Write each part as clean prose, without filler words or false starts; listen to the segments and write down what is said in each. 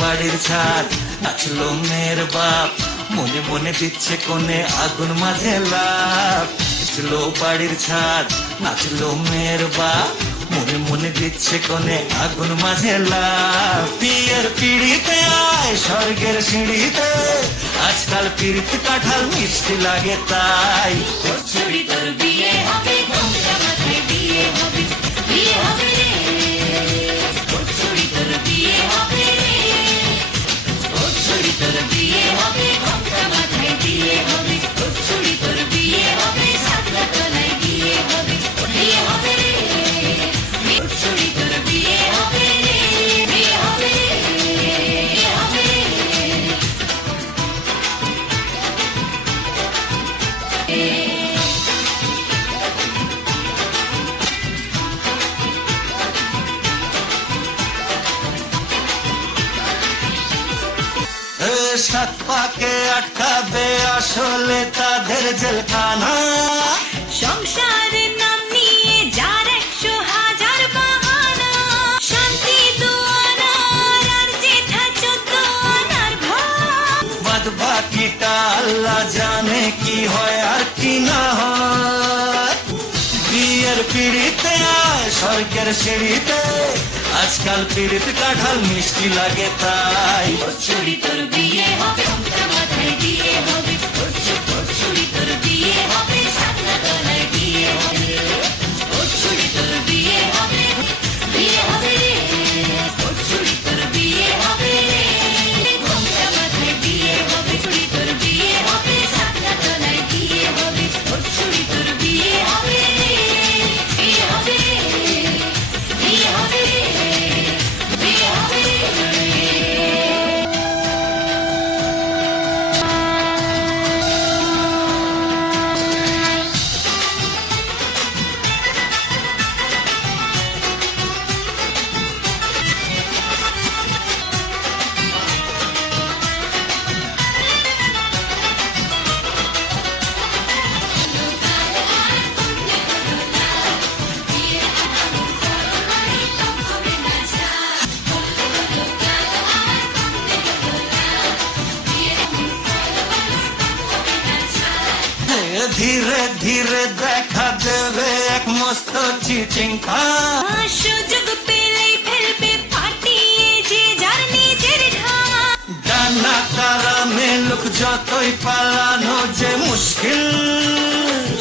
বাড়ির ছাদ, নাচলো মেয়ের বাপ, মনে মনে দিচ্ছে কোণে আগুন মাঝে লাফ। নাচলো বাড়ির ছাদ, নাচলো মেয়ের বাপ, মনে মনে দিচ্ছে কোণে আগুন মাঝে লাফ। বিয়ের পিড়িতে আয় স্বর্গের সিঁড়িতে, আজকাল পিড়িতে কাঁঠাল মিষ্টি লাগে তাই। ছুরি তোর বিয়ে হবে, ঘোমটা মাথায় বিয়ে হবে, বিয়ে হবে রে। ছুরি তোর বিয়ে হবে রে, ছুরি তোর বিয়ে হবে, ঘোমটা মাথায় বিয়ে হবে, ছুরি তোর বিয়ে হবে, সাতলা তলায় বিয়ে হবে, বিয়ে হবে রে। ছুরি তোর বিয়ে হবে রে, বিয়ে হবে রে, বিয়ে হবে রে। সাত পাকে আটকাবে আসলে তাদের জেলখানা। সংসারের নাম নিয়ে যার 100,000 বাহানা, শান্তি দুয়ানার আর জেঠা 14 আনার ঘর। বাদ বাকিটা আল্লাহ জানে কি হয় আর কি না হয়। বিয়ের পিড়িতে আয় স্বর্গের সিঁড়িতে, আজকাল পিড়িতে কাঁঠাল মিষ্টি লাগে তাই। ছুরি তোর বিয়ে হবে, ঘোমটা মাথায় বিয়ে হবে, ছুরি তোর বিয়ে হবে, সাতলা তলায় বিয়ে হবে, ছুরি তোর বিয়ে হবে, বিয়ে হবে রে। ছুরি তোর বিয়ে হবে রে, ঘোমটা মাথায় বিয়ে হবে, ছুরি তোর বিয়ে হবে, সাতলা তলায় বিয়ে হবে, ছুরি তোর বিয়ে হবে রে, বিয়ে হবে রে, বিয়ে হবে রে, বিয়ে হবে রে। ধীরে ধীরে দেখা দেবে এক মস্ত চিটিং খাম। সুযোগ পেলেই ফেলবে ফাটিয়ে যে যার নিজের ঢাক। ডানা তারা মেলুক যতই পালানো যে মুশকিল।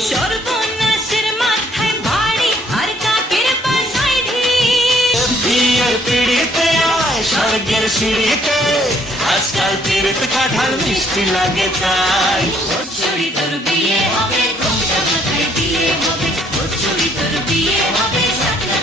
সর্বনাশের মাথায় বাড়ি আর কাকের বাসায় ঢিল। বিয়ের পিড়িতে আয় স্বর্গের সিঁড়িতে, আজকাল পিড়িতে কাঁঠাল মিষ্টি লাগে তাই। ছুরি তোর বিয়ে হবে, ঘোমটা মাথায় বিয়ে হবে, ছুরি তোর বিয়ে হবে, সাতলা